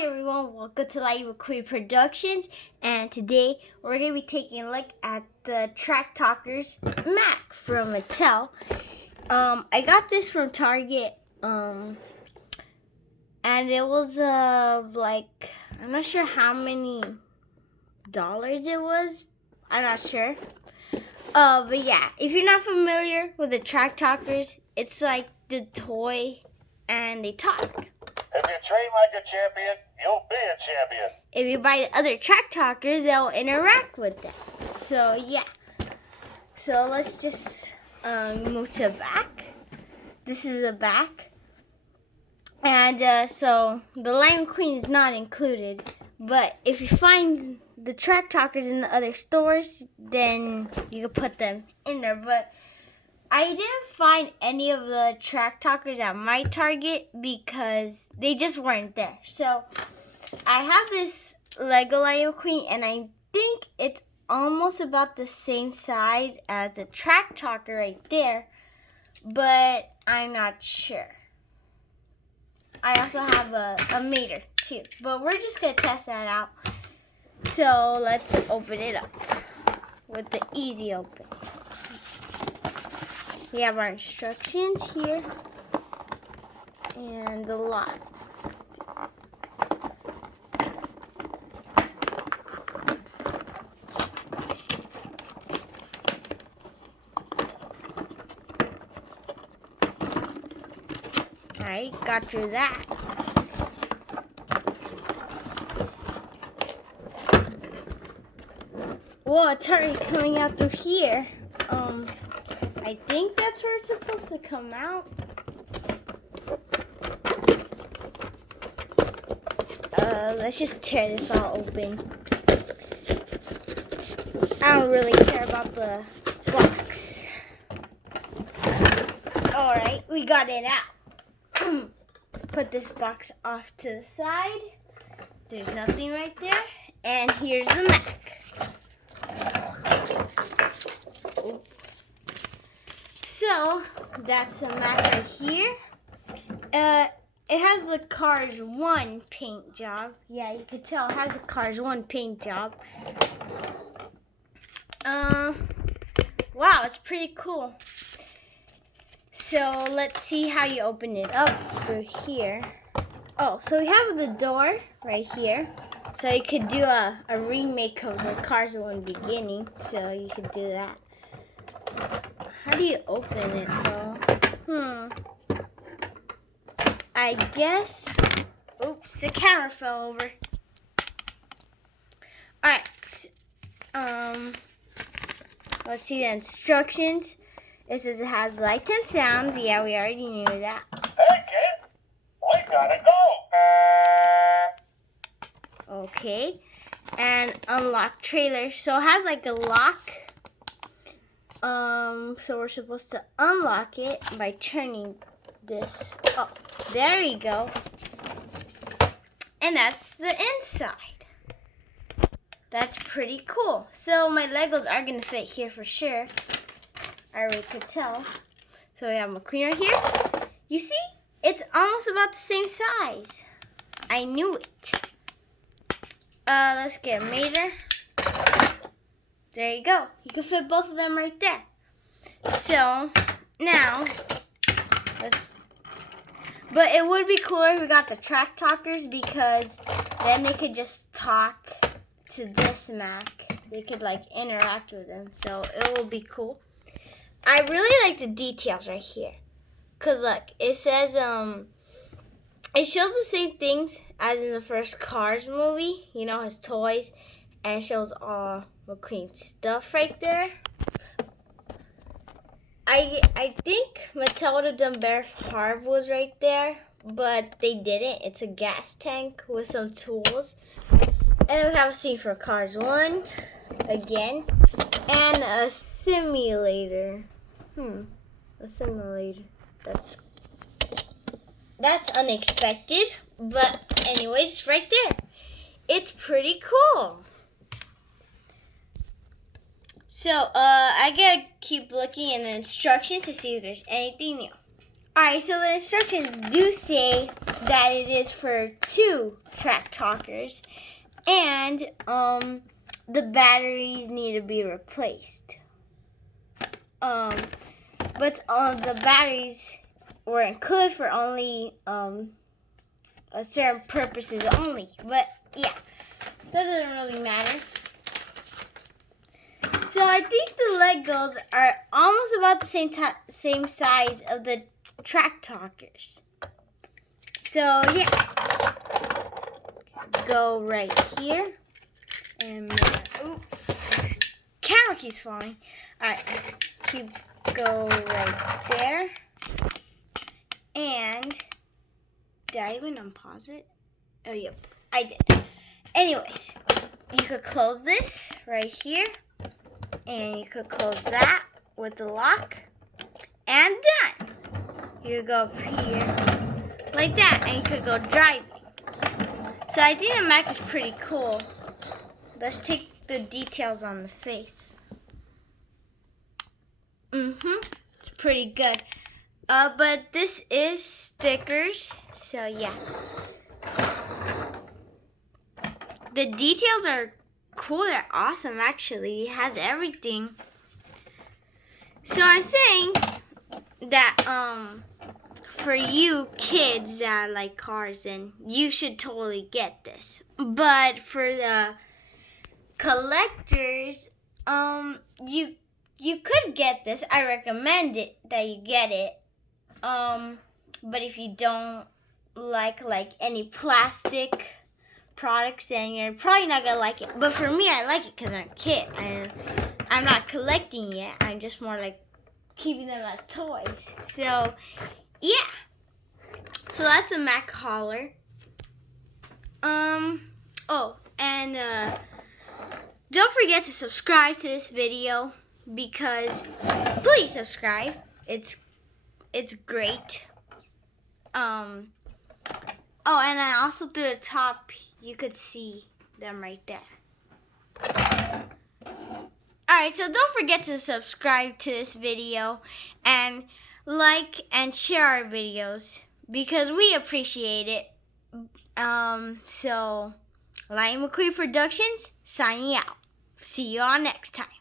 Hi everyone, welcome to Mcqueen Productions, and today we're going to be taking a look at the Track Talkers Mack from Mattel. I got this from Target, and it was like, I'm not sure how many dollars it was, I'm not sure. But yeah, if you're not familiar with the Track Talkers, it's like the toy and they talk. If you train like a champion, you'll be a champion. If you buy the other Track Talkers, they'll interact with them. So, yeah. So, let's just move to the back. This is the back. And so, the Mcqueen is not included. But if you find the Track Talkers in the other stores, then you can put them in there. But I didn't find any of the Track Talkers at my Target because they just weren't there. So I have this Lego Mcqueen, and I think it's almost about the same size as the Track Talker right there, but I'm not sure. I also have a meter too, but we're just going to test that out. So let's open it up with the easy open. We have our instructions here and the lock. Alright, got through that. Whoa, it's already coming out through here. I think that's where it's supposed to come out. Let's just tear this all open. I don't really care about the box. Alright, we got it out. Put this box off to the side. There's nothing right there. And here's the Mack. So, that's the Mack right here. It has the Cars 1 paint job. Yeah, you can tell it has the Cars 1 paint job. Wow, it's pretty cool. So, let's see how you open it up through here. Oh, so we have the door right here. So you could do a remake of the Cars 1 beginning. So you could do that. How do you open it though? I guess. Oops, the camera fell over. Alright. Let's see the instructions. It says it has lights and sounds. Yeah, we already knew that. Hey kid, we gotta go. Okay. And unlock trailer. So it has like a lock. So we're supposed to unlock it by turning this up. There you go. And that's the inside. That's pretty cool. So my Legos are going to fit here for sure. I already could tell. So we have Mcqueen right here. You see? It's almost about the same size. I knew it. Let's get a meter. There you go. You can fit both of them right there. So, now, but it would be cooler if we got the Track Talkers because then they could just talk to this Mack. They could like interact with them. So, it will be cool. I really like the details right here. Because look, it says, it shows the same things as in the first Cars movie. You know, his toys. And it shows all Mcqueen's stuff right there. I think Mattel would have done better if Harv was right there, but they didn't. It's a gas tank with some tools. And we have a scene for Cars 1 again. And a simulator. A simulator. That's unexpected. But anyways, right there. It's pretty cool. So, I gotta keep looking in the instructions to see if there's anything new. Alright, so the instructions do say that it is for 2 track talkers, and the batteries need to be replaced. But the batteries were included for only certain purposes only. But yeah, that doesn't really matter. So I think the Legos are almost about the same size of the track talkers. So yeah, go right here and camera keeps falling. All right, go right there, and did I even unpause it? Oh yep, I did. Anyways, you could close this right here, and you could close that with the lock, and done. You go up here like that, and you could go driving. So I think the Mac is pretty cool. Let's take the details on the face. It's pretty good. But this is stickers, so yeah. The details are cool. They're awesome, actually. It has everything. So I'm saying that for you kids that like cars, then you should totally get this. But for the collectors, you could get this. I recommend it that you get it. But if you don't like any plastic products, then you're probably not gonna like it. But for me, I like it because I'm a kid and I'm not collecting yet. I'm just more like keeping them as toys. So yeah. So that's a Mac hauler. Oh, and don't forget to subscribe to this video, because please subscribe. It's great. Oh, and I also through the top you could see them right there. Alright, so don't forget to subscribe to this video and like and share our videos, because we appreciate it. So Mcqueen Productions signing out. See you all next time.